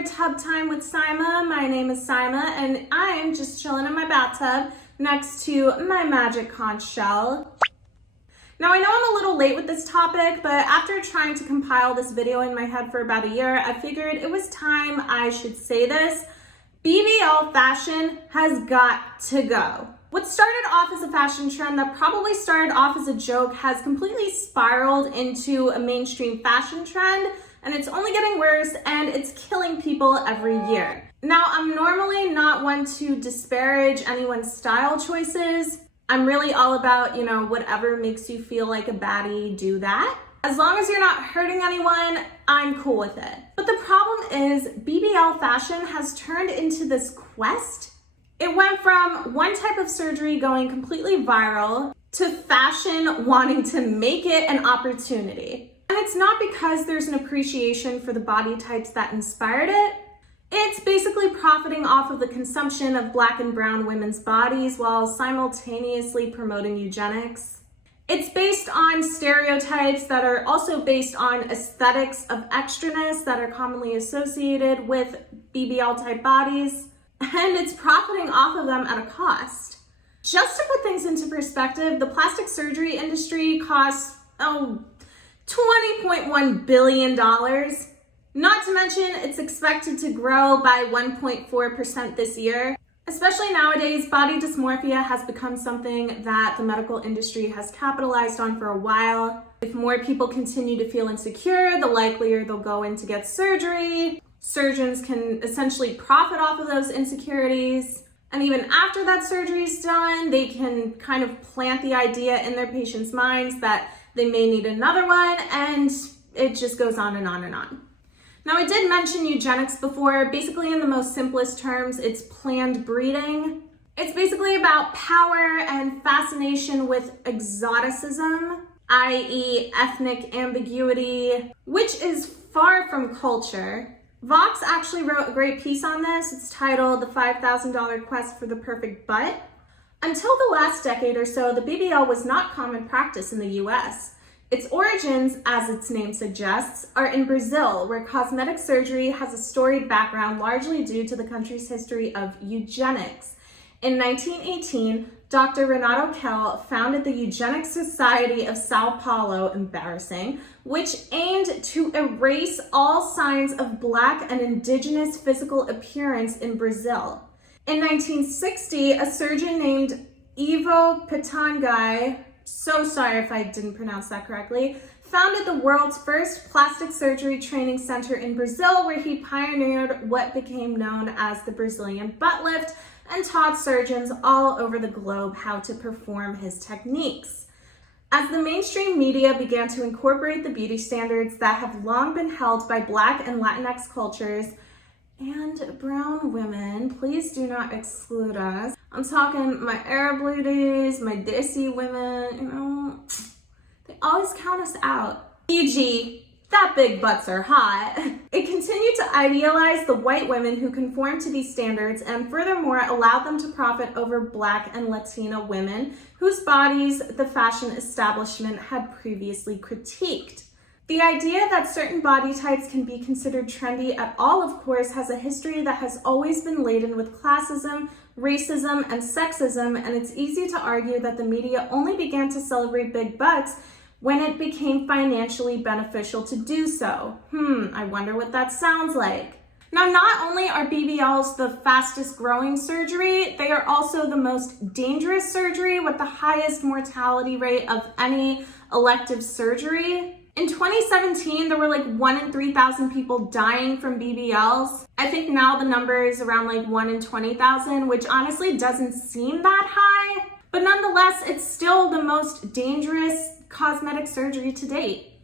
another Tub Time with Saima. My name is Saima and I'm just chilling in my bathtub next to my Magic Conch Shell. Now I know I'm a little late with this topic, but after trying to compile this video in my head for about a year, I figured it was time I should say this. BBL fashion has got to go. What started off as a fashion trend that probably started off as a joke has completely spiraled into a mainstream fashion trend, and it's only getting worse and it's killing people every year. Now, I'm normally not one to disparage anyone's style choices. I'm really all about, whatever makes you feel like a baddie, do that. As long as you're not hurting anyone, I'm cool with it. But the problem is BBL fashion has turned into this quest. It went from one type of surgery going completely viral to fashion wanting to make it an opportunity. And it's not because there's an appreciation for the body types that inspired it. It's basically profiting off of the consumption of Black and brown women's bodies while simultaneously promoting eugenics. It's based on stereotypes that are also based on aesthetics of extraness that are commonly associated with BBL type bodies. And it's profiting off of them at a cost. Just to put things into perspective, the plastic surgery industry costs, $20.1 billion. Not to mention, it's expected to grow by 1.4% this year. Especially nowadays, body dysmorphia has become something that the medical industry has capitalized on for a while. If more people continue to feel insecure, the likelier they'll go in to get surgery. Surgeons can essentially profit off of those insecurities. And even after that surgery is done, they can kind of plant the idea in their patients' minds that they may need another one, and it just goes on and on and on. Now, I did mention eugenics before. Basically, in the most simplest terms, it's planned breeding. It's basically about power and fascination with exoticism, i.e. ethnic ambiguity, which is far from culture. Vox actually wrote a great piece on this. It's titled The $5,000 Quest for the Perfect Butt. Until the last decade or so, the BBL was not common practice in the US. Its origins, as its name suggests, are in Brazil, where cosmetic surgery has a storied background largely due to the country's history of eugenics. In 1918, Dr. Renato Kell founded the Eugenic Society of Sao Paulo, embarrassing, which aimed to erase all signs of Black and indigenous physical appearance in Brazil. In 1960, a surgeon named Ivo Pitanguy, so sorry if I didn't pronounce that correctly, founded the world's first plastic surgery training center in Brazil, where he pioneered what became known as the Brazilian butt lift and taught surgeons all over the globe how to perform his techniques. As the mainstream media began to incorporate the beauty standards that have long been held by Black and Latinx cultures, and brown women, please do not exclude us. I'm talking my Arab ladies, my Desi women, they always count us out. E.g., that big butts are hot. It continued to idealize the white women who conformed to these standards and furthermore allowed them to profit over Black and Latina women whose bodies the fashion establishment had previously critiqued. The idea that certain body types can be considered trendy at all, of course, has a history that has always been laden with classism, racism, and sexism, and it's easy to argue that the media only began to celebrate big butts when it became financially beneficial to do so. I wonder what that sounds like. Now, not only are BBLs the fastest growing surgery, they are also the most dangerous surgery with the highest mortality rate of any elective surgery. In 2017, there were like 1 in 3,000 people dying from BBLs. I think now the number is around like 1 in 20,000, which honestly doesn't seem that high. But nonetheless, it's still the most dangerous cosmetic surgery to date.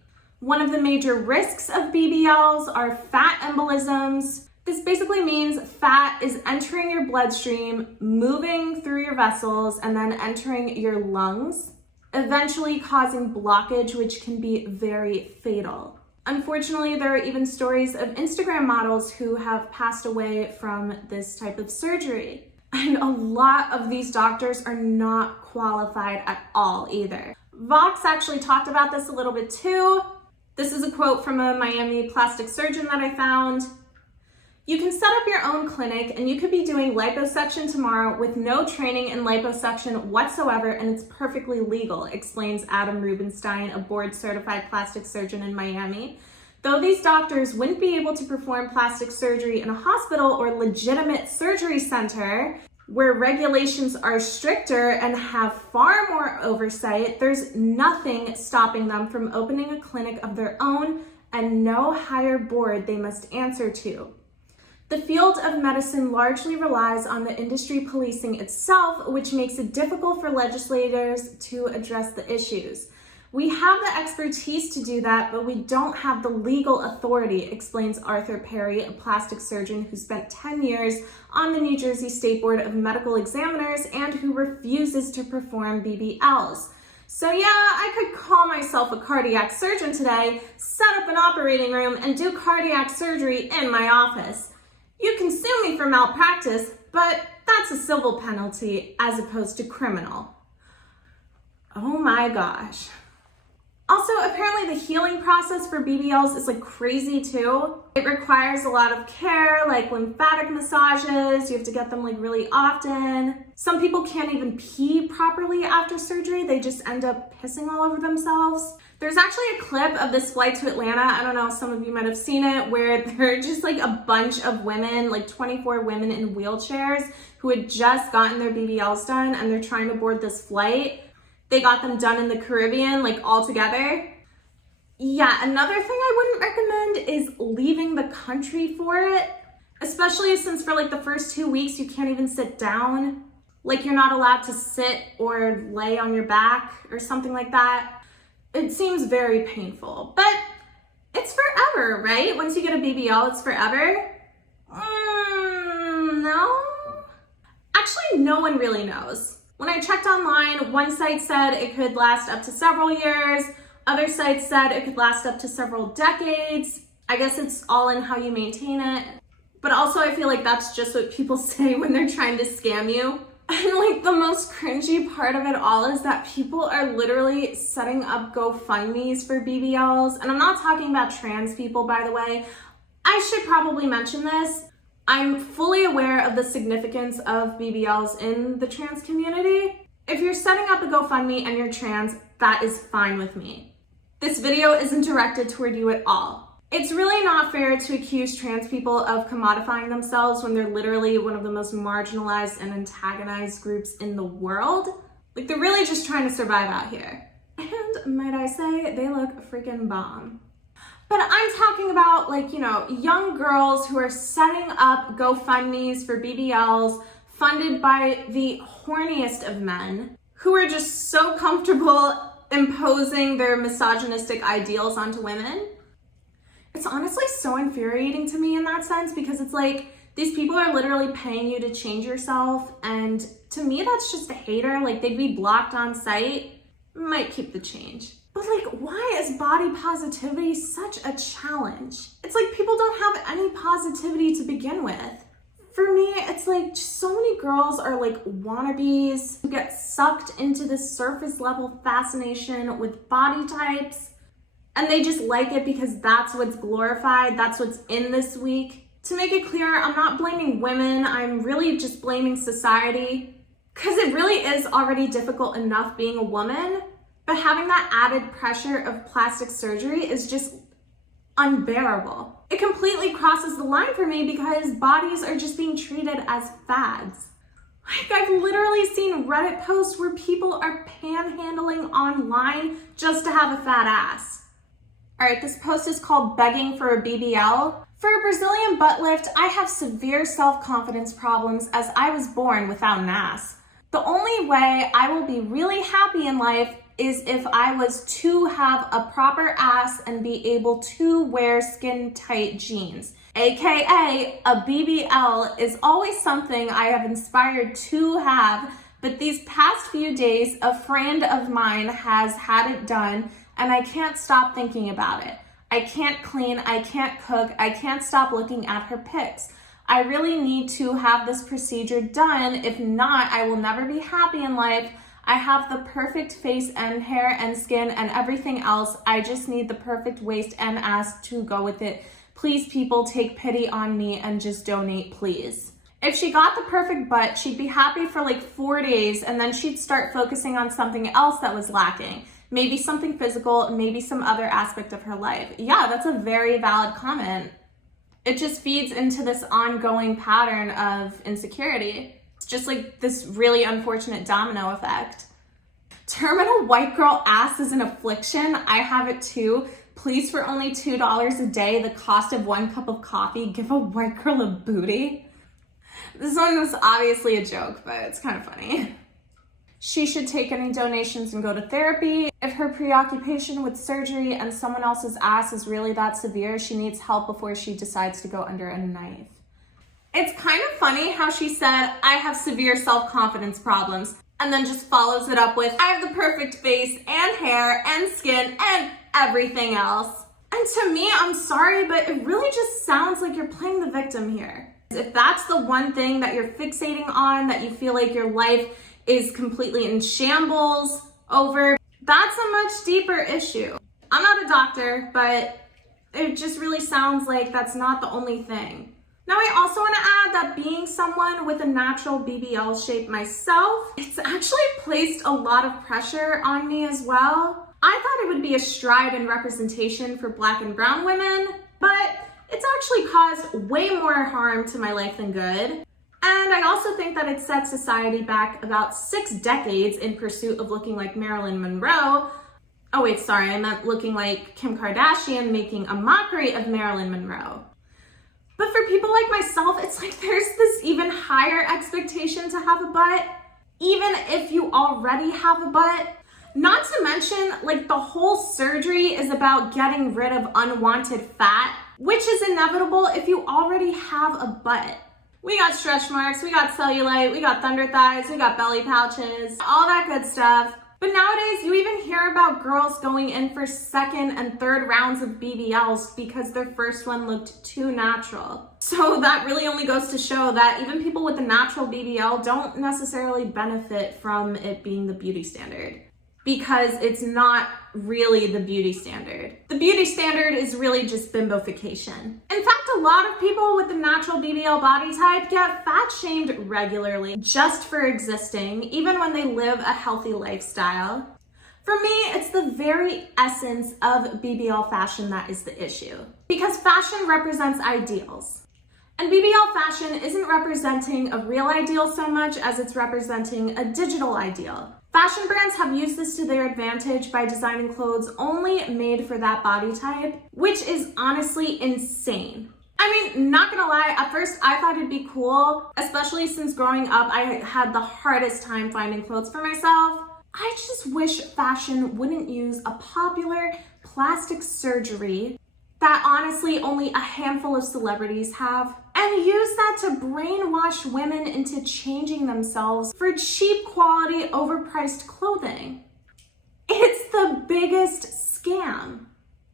One of the major risks of BBLs are fat embolisms. This basically means fat is entering your bloodstream, moving through your vessels, and then entering your lungs, eventually causing blockage, which can be very fatal. Unfortunately, there are even stories of Instagram models who have passed away from this type of surgery. And a lot of these doctors are not qualified at all either. Vox actually talked about this a little bit too. This is a quote from a Miami plastic surgeon that I found. You can set up your own clinic and you could be doing liposuction tomorrow with no training in liposuction whatsoever, and it's perfectly legal, explains Adam Rubenstein, a board-certified plastic surgeon in Miami. Though these doctors wouldn't be able to perform plastic surgery in a hospital or legitimate surgery center where regulations are stricter and have far more oversight, there's nothing stopping them from opening a clinic of their own and no higher board they must answer to. The field of medicine largely relies on the industry policing itself, which makes it difficult for legislators to address the issues. We have the expertise to do that, but we don't have the legal authority, explains Arthur Perry, a plastic surgeon who spent 10 years on the New Jersey State Board of Medical Examiners and who refuses to perform BBLs. So yeah, I could call myself a cardiac surgeon today, set up an operating room, and do cardiac surgery in my office. You can sue me for malpractice, but that's a civil penalty as opposed to criminal. Oh my gosh. Also, apparently the healing process for BBLs is like crazy too. It requires a lot of care, like lymphatic massages. You have to get them like really often. Some people can't even pee properly after surgery. They just end up pissing all over themselves. There's actually a clip of this flight to Atlanta. I don't know, some of you might have seen it, where there are just like a bunch of women, like 24 women in wheelchairs who had just gotten their BBLs done and they're trying to board this flight. They got them done in the Caribbean, like all together. Yeah, another thing I wouldn't recommend is leaving the country for it, especially since for like the first 2 weeks, you can't even sit down. Like you're not allowed to sit or lay on your back or something like that. It seems very painful, but it's forever, right? Once you get a BBL, it's forever. No? Actually, no one really knows. When I checked online, one site said it could last up to several years. Other sites said it could last up to several decades. I guess it's all in how you maintain it. But also I feel like that's just what people say when they're trying to scam you. And like the most cringy part of it all is that people are literally setting up GoFundMes for BBLs. And I'm not talking about trans people, by the way. I should probably mention this. I'm fully aware of the significance of BBLs in the trans community. If you're setting up a GoFundMe and you're trans, that is fine with me. This video isn't directed toward you at all. It's really not fair to accuse trans people of commodifying themselves when they're literally one of the most marginalized and antagonized groups in the world. Like they're really just trying to survive out here. And might I say, they look freaking bomb. But I'm talking about like, you know, young girls who are setting up GoFundMes for BBLs funded by the horniest of men who are just so comfortable imposing their misogynistic ideals onto women. It's honestly so infuriating to me in that sense because it's like these people are literally paying you to change yourself, and to me that's just a hater. Like they'd be blocked on site. Might keep the change. But like, why is body positivity such a challenge? It's like people don't have any positivity to begin with. For me, it's like so many girls are like wannabes who get sucked into this surface level fascination with body types, and they just like it because that's what's glorified, that's what's in this week. To make it clear, I'm not blaming women, I'm really just blaming society, because it really is already difficult enough being a woman. But having that added pressure of plastic surgery is just unbearable. It completely crosses the line for me because bodies are just being treated as fads. Like I've literally seen Reddit posts where people are panhandling online just to have a fat ass. All right, this post is called Begging for a BBL. For a Brazilian butt lift, I have severe self-confidence problems as I was born without an ass. The only way I will be really happy in life is if I was to have a proper ass and be able to wear skin tight jeans. AKA a BBL is always something I have inspired to have, but these past few days, a friend of mine has had it done and I can't stop thinking about it. I can't clean, I can't cook, I can't stop looking at her pics. I really need to have this procedure done. If not, I will never be happy in life. I have the perfect face and hair and skin and everything else. I just need the perfect waist and ass to go with it. Please, people, take pity on me and just donate, please. If she got the perfect butt, she'd be happy for like 4 days, and then she'd start focusing on something else that was lacking. Maybe something physical, maybe some other aspect of her life. Yeah, that's a very valid comment. It just feeds into this ongoing pattern of insecurity. It's just like this really unfortunate domino effect. Terminal white girl ass is an affliction. I have it too. Please, for only $2 a day, the cost of 1 cup of coffee, give a white girl a booty. This one was obviously a joke, but it's kind of funny. She should take any donations and go to therapy. If her preoccupation with surgery and someone else's ass is really that severe, she needs help before she decides to go under a knife. It's kind of funny how she said, I have severe self-confidence problems, and then just follows it up with, I have the perfect face and hair and skin and everything else. And to me, I'm sorry, but it really just sounds like you're playing the victim here. If that's the one thing that you're fixating on, that you feel like your life is completely in shambles over, that's a much deeper issue. I'm not a doctor, but it just really sounds like that's not the only thing. Now, I also want to add that being someone with a natural BBL shape myself, it's actually placed a lot of pressure on me as well. I thought it would be a stride in representation for Black and brown women, but it's actually caused way more harm to my life than good. And I also think that it set society back about 6 decades in pursuit of looking like Marilyn Monroe. Oh wait, sorry, I meant looking like Kim Kardashian, making a mockery of Marilyn Monroe. But for people like myself, it's like there's this even higher expectation to have a butt, even if you already have a butt. Not to mention, like, the whole surgery is about getting rid of unwanted fat, which is inevitable if you already have a butt. We got stretch marks, we got cellulite, we got thunder thighs, we got belly pouches, all that good stuff. But nowadays, you even hear about girls going in for 2nd and 3rd rounds of BBLs because their first one looked too natural. So that really only goes to show that even people with a natural BBL don't necessarily benefit from it being the beauty standard, because it's not really the beauty standard. The beauty standard is really just bimbofication. In fact, a lot of people with the natural BBL body type get fat shamed regularly just for existing, even when they live a healthy lifestyle. For me, it's the very essence of BBL fashion that is the issue, because fashion represents ideals. And BBL fashion isn't representing a real ideal so much as it's representing a digital ideal. Fashion brands have used this to their advantage by designing clothes only made for that body type, which is honestly insane. I mean, not gonna lie, at first I thought it'd be cool, especially since growing up I had the hardest time finding clothes for myself. I just wish fashion wouldn't use a popular plastic surgery that honestly only a handful of celebrities have, and use that to brainwash women into changing themselves for cheap quality, overpriced clothing. It's the biggest scam.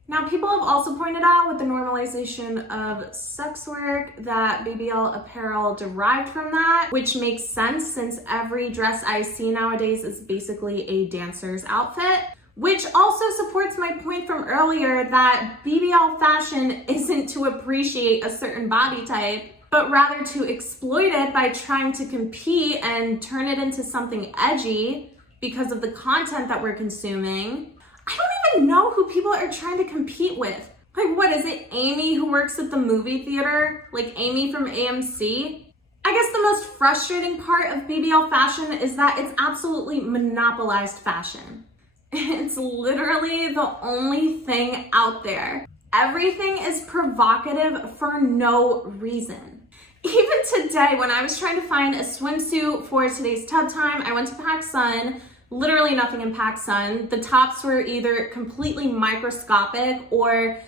Now, people have also pointed out with the normalization of sex work that BBL apparel derived from that, which makes sense since every dress I see nowadays is basically a dancer's outfit. Which also supports my point from earlier that BBL fashion isn't to appreciate a certain body type, but rather to exploit it by trying to compete and turn it into something edgy because of the content that we're consuming. I don't even know who people are trying to compete with. Like, what is it, Amy who works at the movie theater? Like Amy from AMC? I guess the most frustrating part of BBL fashion is that it's absolutely monopolized fashion. It's literally the only thing out there. Everything is provocative for no reason. Even today, when I was trying to find a swimsuit for today's tub time, I went to PacSun, literally nothing in PacSun. The tops were either completely microscopic or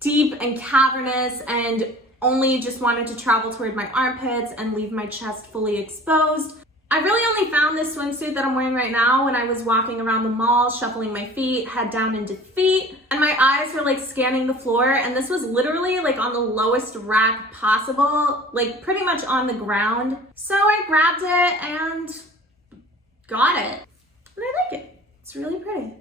deep and cavernous and only just wanted to travel toward my armpits and leave my chest fully exposed. I really only found this swimsuit that I'm wearing right now when I was walking around the mall, shuffling my feet, head down in defeat, and my eyes were like scanning the floor, and this was literally like on the lowest rack possible, like pretty much on the ground. So I grabbed it and got it. And I like it. It's really pretty.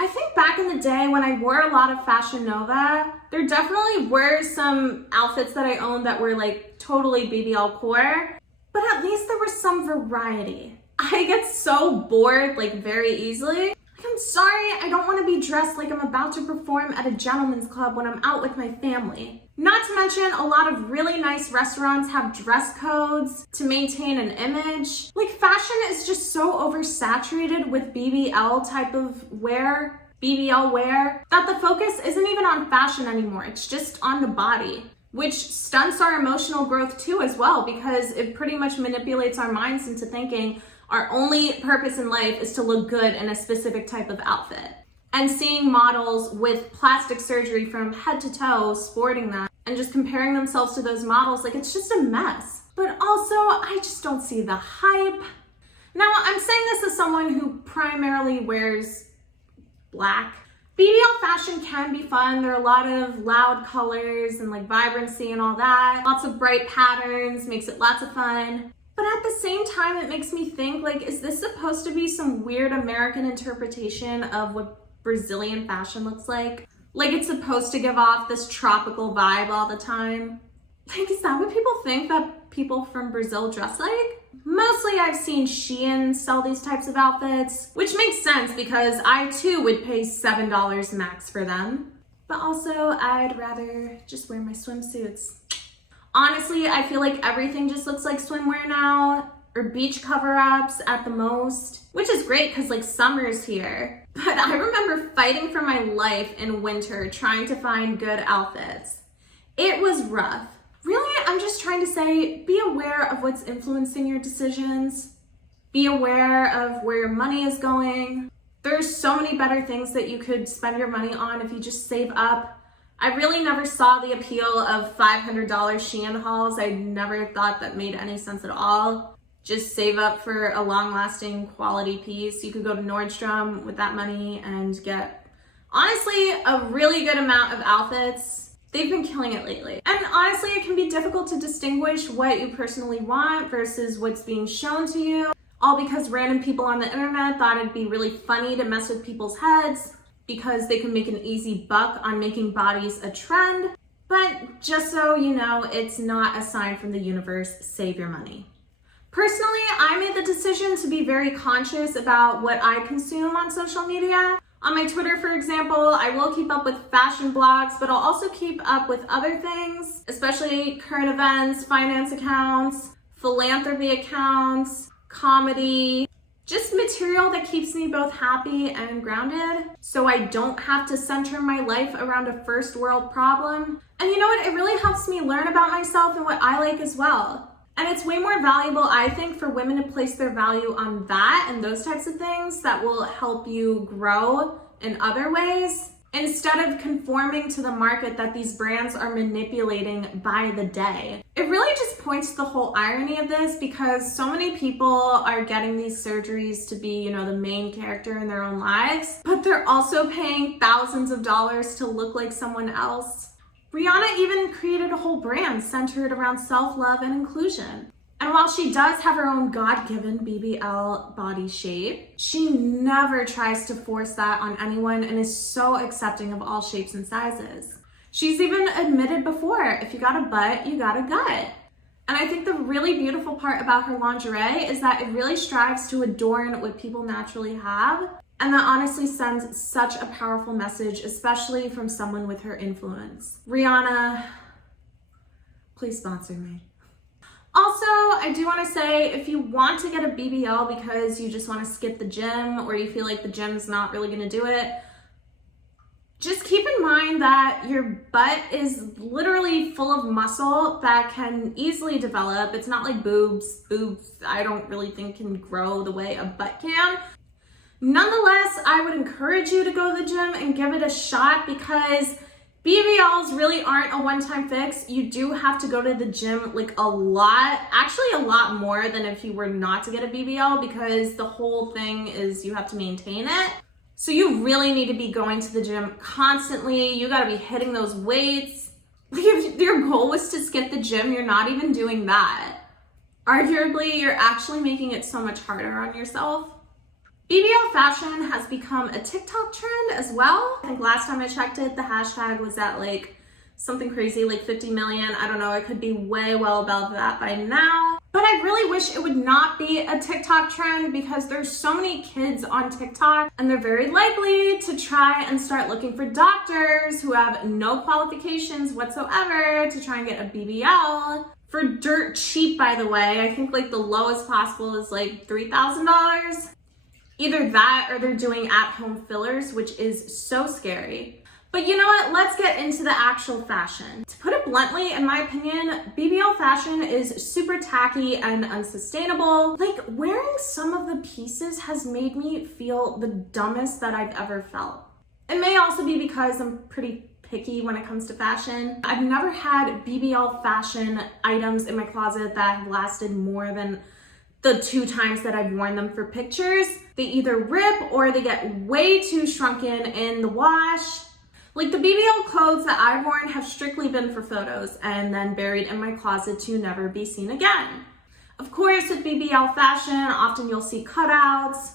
I think back in the day when I wore a lot of Fashion Nova, there definitely were some outfits that I owned that were like totally BBL core, but at least there was some variety. I get so bored like very easily. Like, I'm sorry, I don't want to be dressed like I'm about to perform at a gentleman's club when I'm out with my family. Not to mention, a lot of really nice restaurants have dress codes to maintain an image. Like, fashion is just so oversaturated with BBL type of wear, BBL wear, that the focus isn't even on fashion anymore. It's just on the body, which stunts our emotional growth too as well, because it pretty much manipulates our minds into thinking our only purpose in life is to look good in a specific type of outfit. And seeing models with plastic surgery from head to toe sporting that and just comparing themselves to those models, like, it's just a mess. But also, I just don't see the hype. Now, I'm saying this as someone who primarily wears black. BBL fashion can be fun. There are a lot of loud colors and like vibrancy and all that. Lots of bright patterns, makes it lots of fun. But at the same time, it makes me think, like, is this supposed to be some weird American interpretation of what Brazilian fashion looks like? Like, it's supposed to give off this tropical vibe all the time? Like, is that what people think that people from Brazil dress like? Mostly I've seen Shein sell these types of outfits, which makes sense because I too would pay $7 max for them. But also, I'd rather just wear my swimsuits. Honestly, I feel like everything just looks like swimwear now, or beach cover-ups at the most, which is great because like summer's here. But I remember fighting for my life in winter trying to find good outfits. It was rough. Really, I'm just trying to say, be aware of what's influencing your decisions. Be aware of where your money is going. There's so many better things that you could spend your money on if you just save up. I really never saw the appeal of $500 Shein hauls. I never thought that made any sense at all. Just save up for a long-lasting quality piece. You could go to Nordstrom with that money and get, honestly, a really good amount of outfits. They've been killing it lately. And honestly, it can be difficult to distinguish what you personally want versus what's being shown to you, all because random people on the internet thought it'd be really funny to mess with people's heads because they can make an easy buck on making bodies a trend. But just so you know, it's not a sign from the universe, save your money. Personally, I made the decision to be very conscious about what I consume on social media. On my Twitter, for example, I will keep up with fashion blogs, but I'll also keep up with other things, especially current events, finance accounts, philanthropy accounts, comedy, just material that keeps me both happy and grounded, so I don't have to center my life around a first world problem. And you know what? It really helps me learn about myself and what I like as well. And it's way more valuable, I think, for women to place their value on that and those types of things that will help you grow in other ways, instead of conforming to the market that these brands are manipulating by the day. It really just points to the whole irony of this, because so many people are getting these surgeries to be, you know, the main character in their own lives, but they're also paying thousands of dollars to look like someone else. Rihanna even created a whole brand centered around self-love and inclusion. And while she does have her own God-given BBL body shape, she never tries to force that on anyone and is so accepting of all shapes and sizes. She's even admitted before, if you got a butt, you got a gut. And I think the really beautiful part about her lingerie is that it really strives to adorn what people naturally have. And that honestly sends such a powerful message, especially from someone with her influence. Rihanna, please sponsor me. Also, I do want to say, if you want to get a BBL because you just want to skip the gym or you feel like the gym's not really going to do it, just keep in mind that your butt is literally full of muscle that can easily develop. It's not like boobs. Boobs, I don't really think can grow the way a butt can. Nonetheless, I would encourage you to go to the gym and give it a shot, because BBLs really aren't a one-time fix. You do have to go to the gym like a lot, actually a lot more than if you were not to get a BBL, because the whole thing is you have to maintain it. So you really need to be going to the gym constantly. You gotta be hitting those weights. Like, if your goal was to skip the gym, you're not even doing that. Arguably, you're actually making it so much harder on yourself. BBL fashion has become a TikTok trend as well. I think last time I checked it, the hashtag was at like something crazy, like 50 million. I don't know, it could be way well above that by now. But I really wish it would not be a TikTok trend because there's so many kids on TikTok and they're very likely to try and start looking for doctors who have no qualifications whatsoever to try and get a BBL for dirt cheap, by the way. I think like the lowest possible is like $3,000. Either that or they're doing at-home fillers, which is so scary. But you know what? Let's get into the actual fashion. To put it bluntly, in my opinion, BBL fashion is super tacky and unsustainable. Like, wearing some of the pieces has made me feel the dumbest that I've ever felt. It may also be because I'm pretty picky when it comes to fashion. I've never had BBL fashion items in my closet that have lasted more than the 2 times that I've worn them for pictures. They either rip or they get way too shrunken in the wash. Like the BBL clothes that I've worn have strictly been for photos and then buried in my closet to never be seen again. Of course, with BBL fashion, often you'll see cutouts.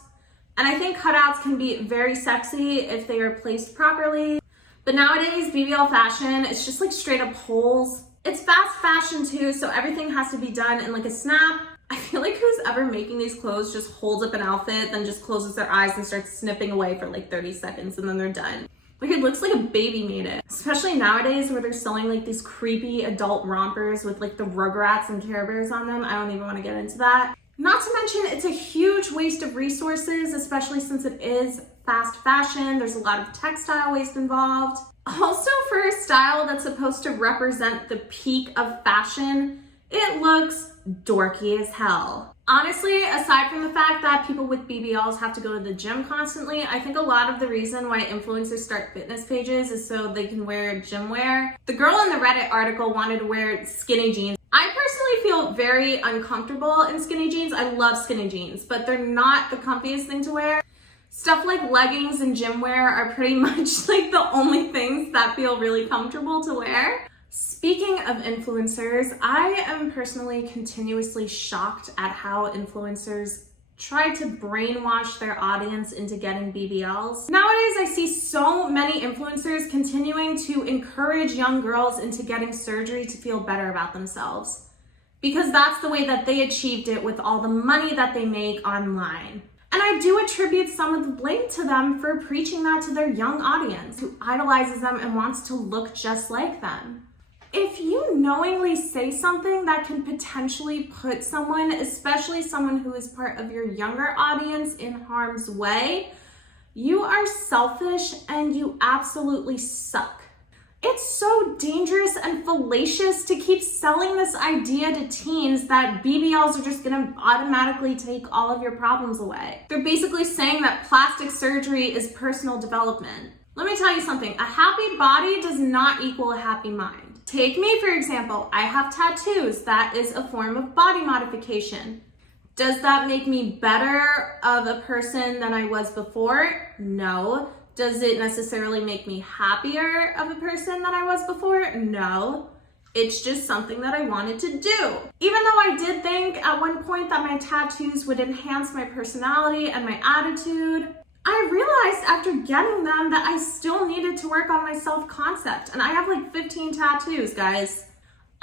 And I think cutouts can be very sexy if they are placed properly. But nowadays, BBL fashion, it's just like straight up holes. It's fast fashion too, so everything has to be done in like a snap. I feel like who's ever making these clothes just holds up an outfit, then just closes their eyes and starts snipping away for like 30 seconds and then they're done. Like it looks like a baby made it. Especially nowadays where they're selling like these creepy adult rompers with like the Rugrats and Care Bears on them. I don't even want to get into that. Not to mention it's a huge waste of resources, especially since it is fast fashion. There's a lot of textile waste involved. Also, for a style that's supposed to represent the peak of fashion, it looks dorky as hell. Honestly, aside from the fact that people with BBLs have to go to the gym constantly, I think a lot of the reason why influencers start fitness pages is so they can wear gym wear. The girl in the Reddit article wanted to wear skinny jeans. I personally feel very uncomfortable in skinny jeans. I love skinny jeans, but they're not the comfiest thing to wear. Stuff like leggings and gym wear are pretty much like the only things that feel really comfortable to wear. Speaking of influencers, I am personally continuously shocked at how influencers try to brainwash their audience into getting BBLs. Nowadays, I see so many influencers continuing to encourage young girls into getting surgery to feel better about themselves, because that's the way that they achieved it with all the money that they make online. And I do attribute some of the blame to them for preaching that to their young audience who idolizes them and wants to look just like them. If you knowingly say something that can potentially put someone, especially someone who is part of your younger audience, in harm's way, you are selfish and you absolutely suck. It's so dangerous and fallacious to keep selling this idea to teens that BBLs are just gonna automatically take all of your problems away. They're basically saying that plastic surgery is personal development. Let me tell you something, a happy body does not equal a happy mind. Take me, for example. I have tattoos. That is a form of body modification. Does that make me better of a person than I was before? No. Does it necessarily make me happier of a person than I was before? No. It's just something that I wanted to do. Even though I did think at one point that my tattoos would enhance my personality and my attitude, I realized after getting them that I still needed to work on my self-concept. And I have like 15 tattoos, guys.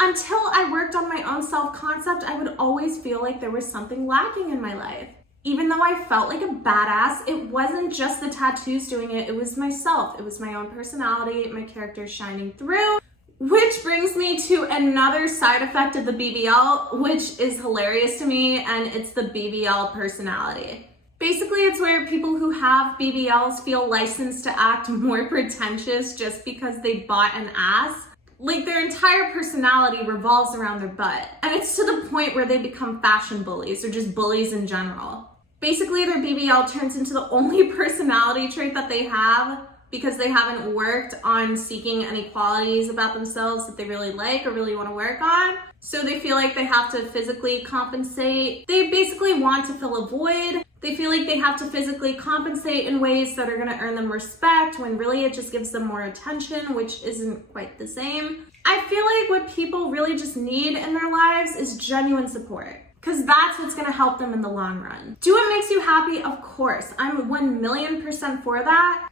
Until I worked on my own self-concept, I would always feel like there was something lacking in my life. Even though I felt like a badass, it wasn't just the tattoos doing it, it was myself. It was my own personality, my character shining through. Which brings me to another side effect of the BBL, which is hilarious to me, and it's the BBL personality. Basically, it's where people who have BBLs feel licensed to act more pretentious just because they bought an ass. Like their entire personality revolves around their butt. And it's to the point where they become fashion bullies or just bullies in general. Basically, their BBL turns into the only personality trait that they have because they haven't worked on seeking any qualities about themselves that they really like or really want to work on. So they feel like they have to physically compensate. They basically want to fill a void. They feel like they have to physically compensate in ways that are going to earn them respect when really it just gives them more attention, which isn't quite the same. I feel like what people really just need in their lives is genuine support. because that's what's gonna help them in the long run. Do what makes you happy? Of course, I'm 1,000,000% for that,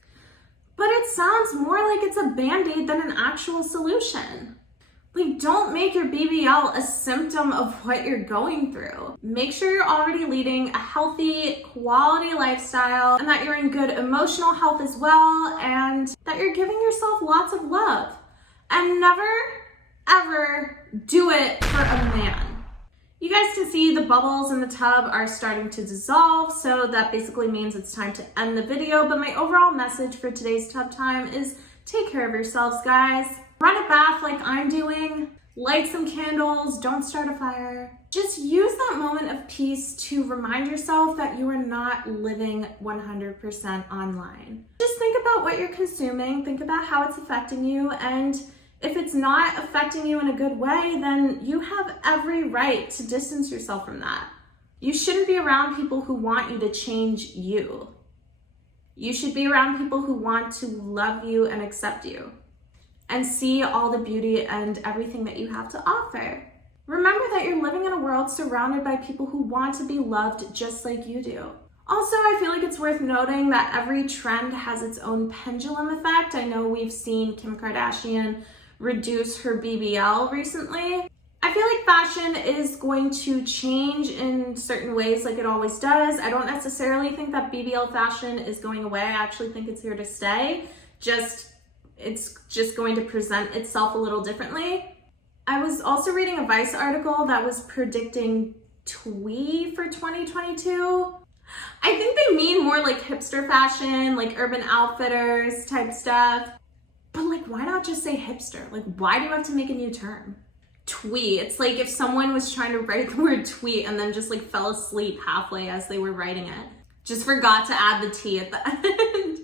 but it sounds more like it's a band-aid than an actual solution. Like, don't make your BBL a symptom of what you're going through. Make sure you're already leading a healthy, quality lifestyle and that you're in good emotional health as well, and that you're giving yourself lots of love. And never, ever do it for a man. You guys can see the bubbles in the tub are starting to dissolve, so that basically means it's time to end the video. But my overall message for today's tub time is take care of yourselves, guys. Run a bath like I'm doing, light some candles, don't start a fire. Just use that moment of peace to remind yourself that you are not living 100% online. Just think about what you're consuming, think about how it's affecting you, and if it's not affecting you in a good way, then you have every right to distance yourself from that. You shouldn't be around people who want you to change you. You should be around people who want to love you and accept you and see all the beauty and everything that you have to offer. Remember that you're living in a world surrounded by people who want to be loved just like you do. Also, I feel like it's worth noting that every trend has its own pendulum effect. I know we've seen Kim Kardashian reduce her BBL recently. I feel like fashion is going to change in certain ways like it always does. I don't necessarily think that BBL fashion is going away. I actually think it's here to stay. It's just going to present itself a little differently. I was also reading a Vice article that was predicting twee for 2022. I think they mean more like hipster fashion, like Urban Outfitters type stuff. But like, why not just say hipster? Like, why do you have to make a new term? Twee. It's like if someone was trying to write the word tweet and then just like fell asleep halfway as they were writing it. Just forgot to add the T at the end.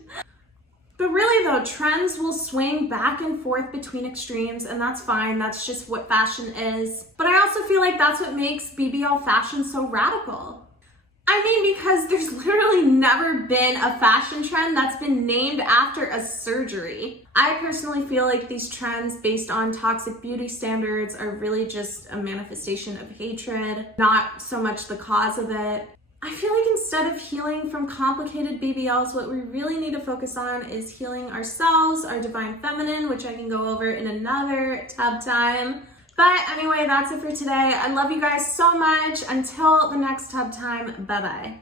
But really though, trends will swing back and forth between extremes, and that's fine. That's just what fashion is. But I also feel like that's what makes BBL fashion so radical. I mean, because there's literally never been a fashion trend that's been named after a surgery. I personally feel like these trends based on toxic beauty standards are really just a manifestation of hatred, not so much the cause of it. I feel like instead of healing from complicated BBLs, what we really need to focus on is healing ourselves, our divine feminine, which I can go over in another tub time. But anyway, that's it for today. I love you guys so much. Until the next tub time, bye-bye.